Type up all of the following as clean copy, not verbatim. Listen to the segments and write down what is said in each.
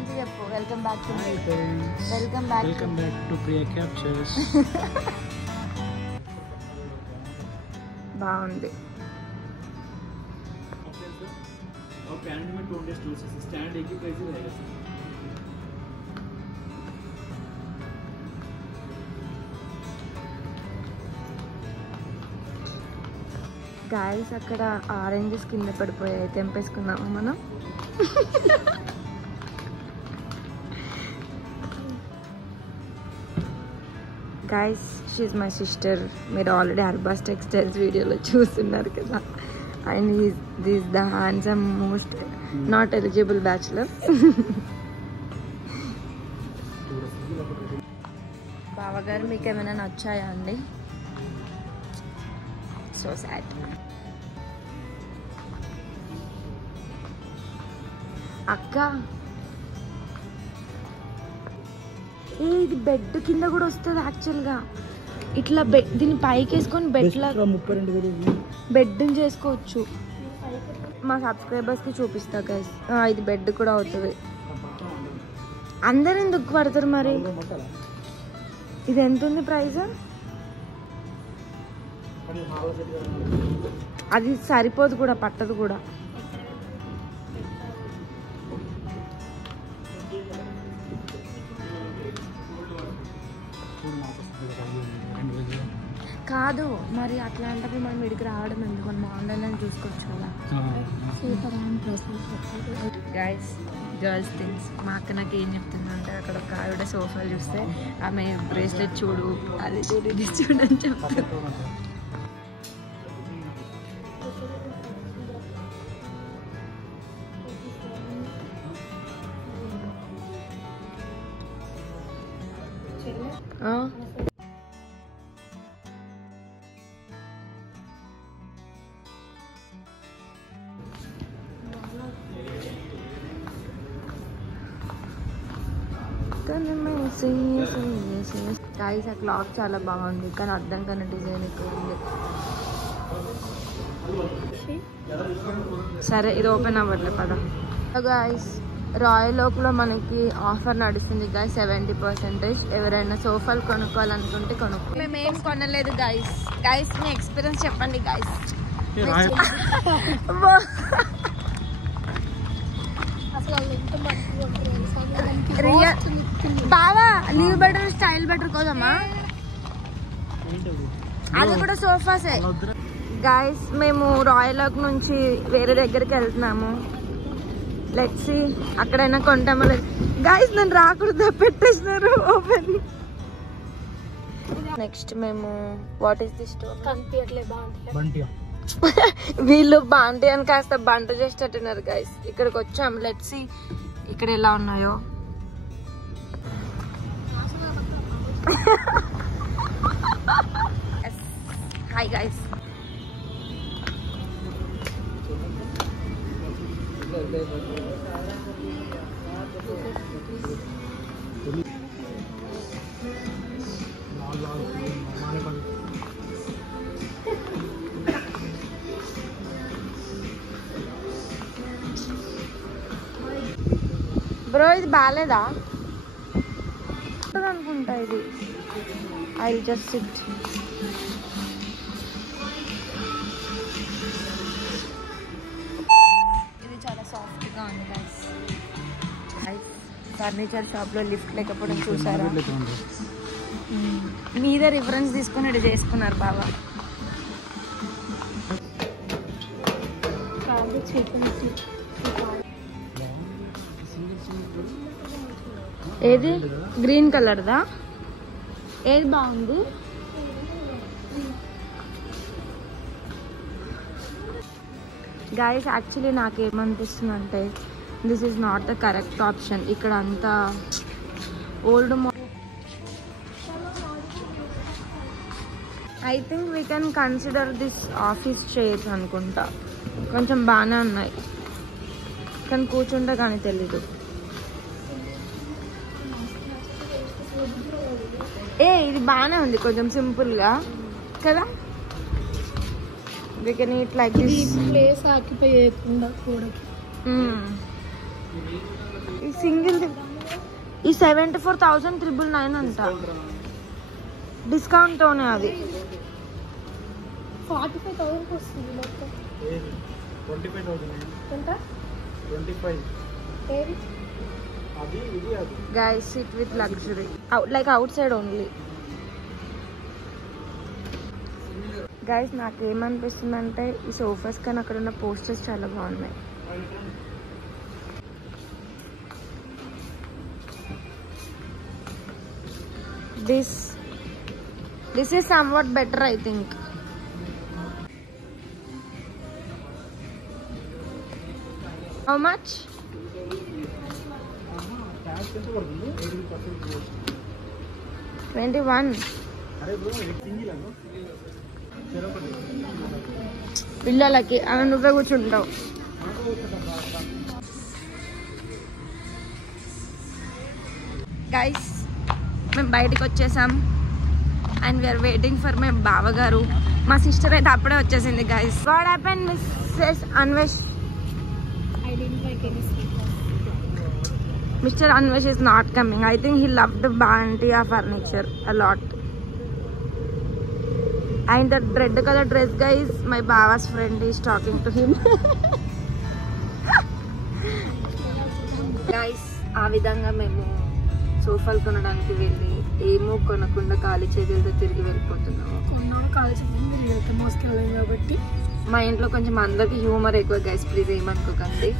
మంచి చెప్పు. Welcome back to Priya captures. బాగుంది. గాయస్ అక్కడ ఆరెంజెస్ కింద పడిపోయాయి, తెంపేసుకున్నాము మనం. Guys she my sister. మీరు ఆల్రెడీ అర్బాస్ టెక్స్టైల్స్ వీడియోలో చూస్తున్నారు కదా. And this the handsome most not eligible bachelor. బావగారు మీకు ఏమైనా నచ్చాయా అండి? So sad. అక్క ఇది బెడ్ కింద కూడా వస్తుంది యాక్చువల్గా. ఇట్లా బెడ్ దీన్ని పైకి వేసుకొని బెడ్ చేసుకోవచ్చు. మా సబ్స్క్రైబర్స్కి చూపిస్తా గైస్. ఇది బెడ్ కూడా అవుతుంది. అందరు ఎందుకు పడతారు మరి? ఇది ఎంత ఉంది ప్రైస్? అది సరిపోదు కూడా, పట్టదు కూడా. కాదు మరి అట్లాంటప్పుడు మనం ఇడికి రావడం ఎందుకు? మనం ఆన్లైన్లో చూసుకోవచ్చు కదా. Guys girls things. మా అక్క నాకు ఏం చెప్తుందంటే, అక్కడ ఒక ఆవిడ సోఫాలు చూస్తే ఆమె బ్రేస్లెట్ చూడు, అది చూడు, ఇది చూడు అని చెప్తుంది. గాయ్స్ ఆ క్లాత్ చాలా బాగుంది, కానీ అర్థం కానీ డిజైన్ ఎక్కువ ఉంది. సరే ఇది ఓపెన్ అవ్వట్లే పద. గాయ్స్ రాయల్ ఓక్లో మనకి ఆఫర్ నడుస్తుంది గాయ్స్, 70%. ఎవరైనా సోఫాలు కొనుక్కోవాలనుకుంటే కొనుక్కో. మేమేం కొనలేదు గాయ్స్. గాయ్స్ మీ ఎక్స్పీరియన్స్ చెప్పండి గాయ్స్. బావా లీవ్ బెటర్ స్టైల్ బెటర్ కోదమ్మా, అది కూడా సోఫాసే. గాయస్ మేము రాయల్ ఓక్ నుంచి వేరే దగ్గరికి వెళ్తున్నాము. లెట్స్ సీ అక్కడైనా కొంటామో లేదు. గాయస్ నన్ను రాకూడదు పెట్టేసినారు ఓపెన్. నెక్స్ట్ మేము వాట్ ఈస్ దిస్ స్టోర్? కనిపించట్లే. వీళ్ళు బాంటి అని కాస్త బంట చేసేటట్టున్నారు గైస్. ఇక్కడికి వచ్చాం. లెట్స్ సీ ఇక్కడ ఎలా ఉన్నాయో. Hi guys. బ్రో ఇది బాగాలేదా అనుకుంటా. ఇది ఐ జస్ట్ సిట్. ఇది చాలా సాఫ్ట్గా ఉంది గైస్. ఫర్నిచర్ షాప్లో లిఫ్ట్ లేకపోవడం చూసారా? మీదే రిఫరెన్స్ తీసుకుని ఇది చేసుకున్నారు బాబా. ఏది గ్రీన్ కలర్దా? ఏది బాగుంది? గాయస్ యాక్చువల్లీ నాకేమనిపిస్తుంది అంటే, this is not the correct option. ఇక్కడ అంతా old I think we can consider this office chairs అనుకుంటా. కొంచెం బాగానే ఉన్నాయి, కానీ కూర్చుంటే కానీ తెలీదు. ఇది బాగానే ఉంది, కొంచెం సింపుల్గా కదా. We can eat like this. Place occupy చేయకుండా కూడా ఈ సింగిల్ ఈ 74,999 అంట డిస్కౌంట్ తోనే అది 45,000 వస్తుంది మొత్తం 25,000 ఎంత 25 ఏది అది ఇది అది guys sit with luxury like outside only guys నాకేమనిపిస్తుంది అంటే ఈ సోఫాస్ కానీ అక్కడ ఉన్న పోస్టర్స్ చాలా బాగున్నాయి this is somewhat better I think how much 21 పిల్లలకి అలా నువ్వే కూర్చుంటావు గైస్ మేము బయటకు వచ్చేసాం and we're waiting for my బావగారు మా సిస్టర్ అయితే అప్పుడే వచ్చేసింది guys what happen Mrs Anvesh Mr Anvesh is not coming. I think he loved Bantia furniture a lot. And that red color dress guys, my Bava's friend is talking to him. Guys, ఆ విధంగా మేము సోఫాలు కొనడానికి వెళ్ళి ఏమో కొనకుండా ఖాళీ చేతులతో తిరిగి వెళ్ళిపోతున్నాము. ఖాళీ చేతులు మోసుకెళ్ళాం కాబట్టి మా ఇంట్లో కొంచెం అందరికి హ్యూమర్ ఎక్కువ గైస్, ప్లీజ్ ఏమనుకోకండి.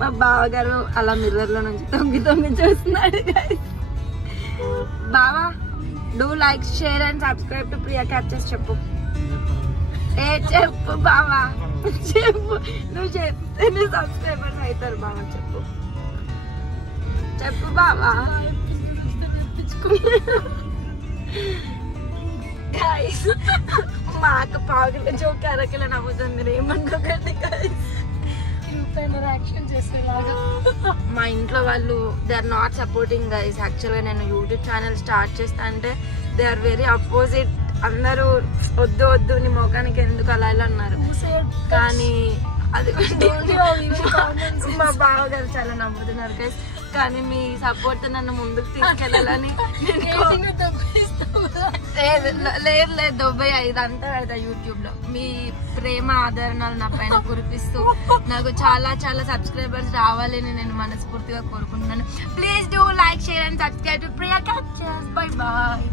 మా బావగారు అలా మిర్రర్ లో నుంచి తొంగి తొంగి చూస్తున్నాడు గైస్. బావా do like share and subscribe to Priya captures చెప్పు. చెప్పు బావా చెప్పు, నువ్వు చెప్తే సబ్స్క్రైబర్స్ అవుతారు బావా, చెప్పు చెప్పు బావా. గైస్ మా అక్క పావుకిలో జోక్ అరకిలో నవ్వుతుంది, మీరు ఏమనుకోకండి గైస్. మా ఇంట్లో వాళ్ళు they are not supporting guys. యాక్చువల్గా నేను యూట్యూబ్ ఛానల్ స్టార్ట్ చేస్తా అంటే దే ఆర్ వెరీ అపోజిట్. అందరూ వద్దు వద్దు నీ మొఖానికి ఎందుకు అలా ఇలా అన్నారు, కానీ అది మా బావగారు చాలా నమ్ముతున్నారు గైస్. కానీ మీ సపోర్ట్ నన్ను ముందుకు తీసుకెళ్ళాలని లేదు లేదు 95 అంతా పెడతా యూట్యూబ్ లో. మీ ప్రేమ ఆదరణలు నా పైన కురిపిస్తూ నాకు చాలా చాలా సబ్స్క్రైబర్స్ రావాలని నేను మనస్ఫూర్తిగా కోరుకుంటున్నాను. Please do like share and subscribe to Priya captures. Bye bye.